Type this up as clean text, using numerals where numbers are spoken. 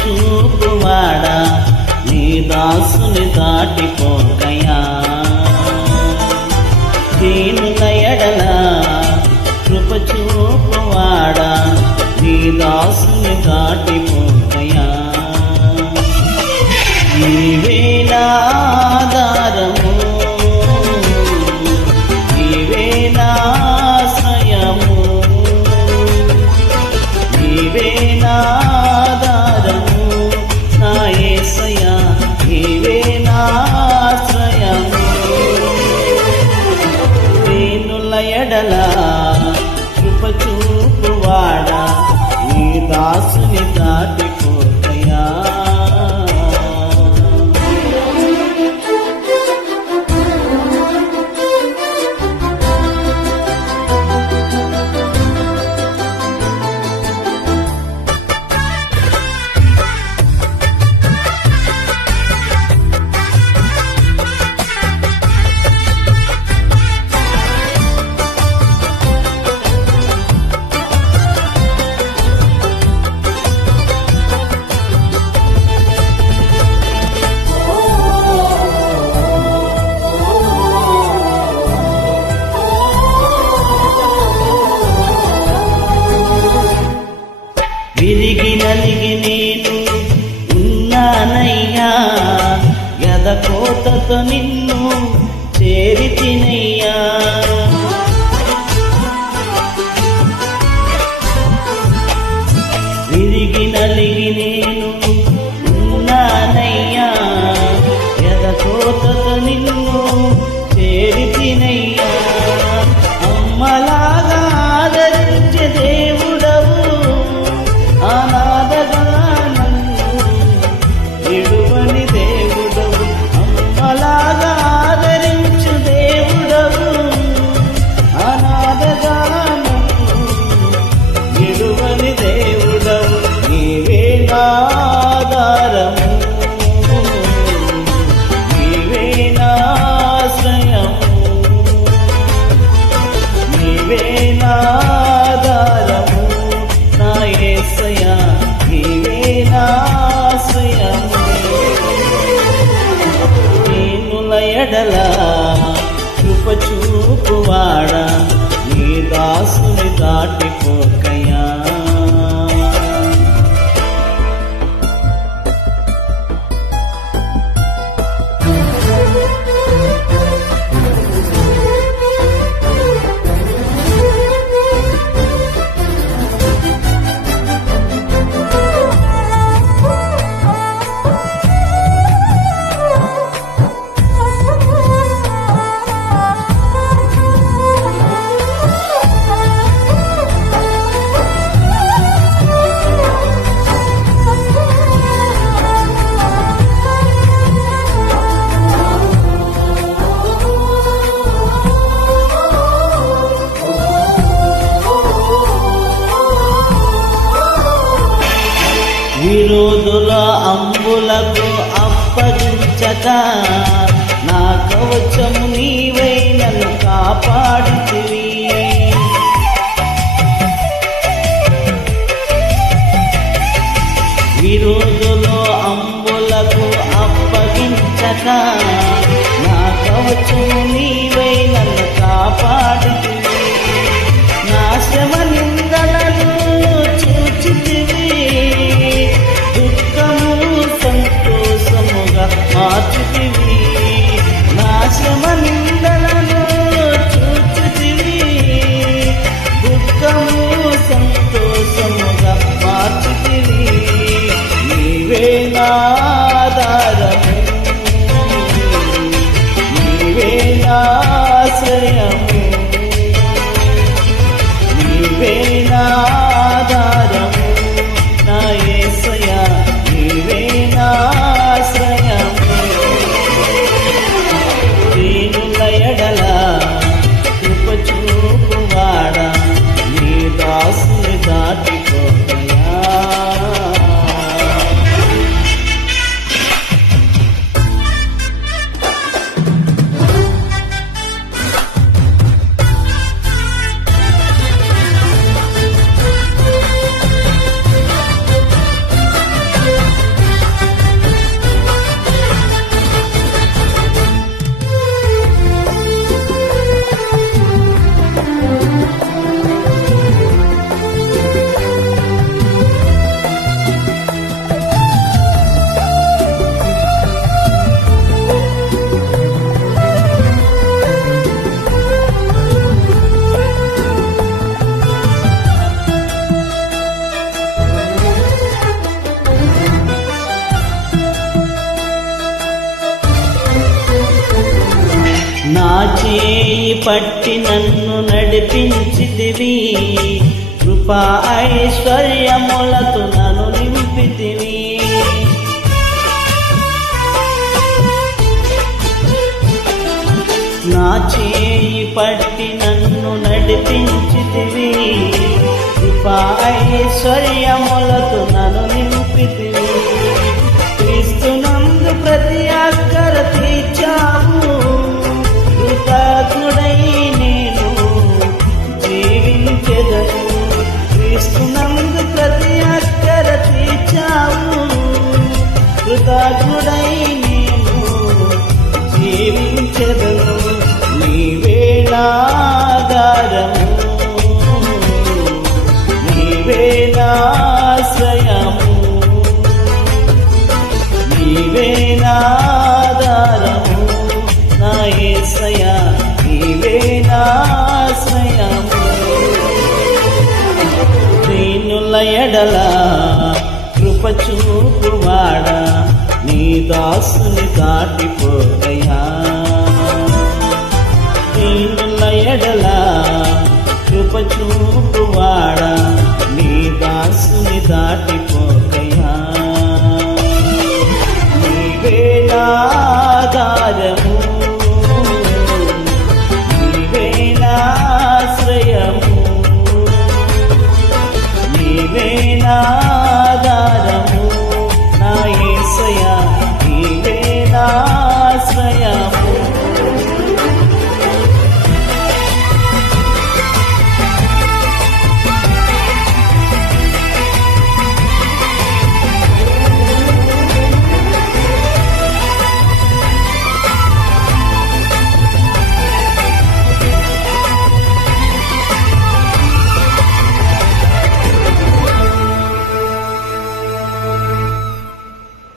చూపువాడా నీ దాసుని దాటిపోకయా. దీనుల ఎడల కృప చూపువాడా నీ దాసుని దాటిపోకయా. నీవే నా ఆధారము, నీవే నా ఆశ్రయము, నీవే నా ఆధారము నా యేసయ్యా, నీవే నా ఆశ్రయము. దీనుల ఎడల కృప చూపువాడా నీ దాసుని దాటిపోకయా. విరిగి నలిగి నేను ఉన్నానయ్యా, గదకోతతో నిన్ను చేరితినయ్యా. విరిగి నలిగి నేను ఉన్నానయ్యా, గదకోతతో నిన్ను చేరితినయ్యా. అమ్మలాగా ఆదరించే దేవుడవు, అనాథగా నన్ను విడువని దేవుడవు. అమ్మలాగా ఆదరించు దేవుడవు, అనాథగా నన్ను విడువని దేవుడవు. నీవే నా ఆధారము, నీవే నా ఆశ్రయము, నీవే నా ఆధారము నా యేసయ్యా, నీవే నా ఆశ్రయము. దీనుల ఎడల కృప చూపువాడా నీ దాసుని దాటిపోకయా. విరోధుల అంబులకు అప్పగించక నా కవచము నీవై నన్ను కాపాడితివి. విరోధుల అంబులకు అప్పగించక నా కవచము నీవై నన్ను కాపాడితివి. నా శ్రమ నిందలను చూచితివి, సంతోషముగా మార్చుతివి. నా శ్రమ నిందలను చూచితివి, దుఃఖము సంతోషముగా మార్చుతివి. నీవే నా ఆధారము, నీవే నా ఆశ్రయము, నీవే నా ఆధారము నా యేసయ్యా, నీవే నా ఆశ్రయము. దీనుల ఎడల కృప చూపువాడా నీ దాసుని దాటిపోకయా. చేయి పట్టి నన్ను నడిపించితివి, కృపా ఐశ్వర్యములతో నన్ను నింపితివి. నా చేయి పట్టి నన్ను నడిపించితివి, కృపా ఐశ్వర్యములతో నన్ను నింపితివి. క్రీస్తునందు ప్రతి అక్కర తీర్చావు, కృతజ్ఞుడై నేను జీవించెదను. క్రీస్తునందు ప్రతి అక్కర తీర్చావు, కృతజ్ఞుడై నేను జీవించెదను. నీవే నా ఆధారము, నీవే నా ఆశ్రయము, నీవే నా ఆధారము నా యేసయ్యా, నీవే నా ఆశ్రయము. దీనుల ఎడల కృప చూపువాడా, నీ దాసుని దాటిపోకయా. దీనుల ఎడల కృప చూపువాడా, నీ దాసుని దాటిపోకయా. నీవే నా ఆధారము,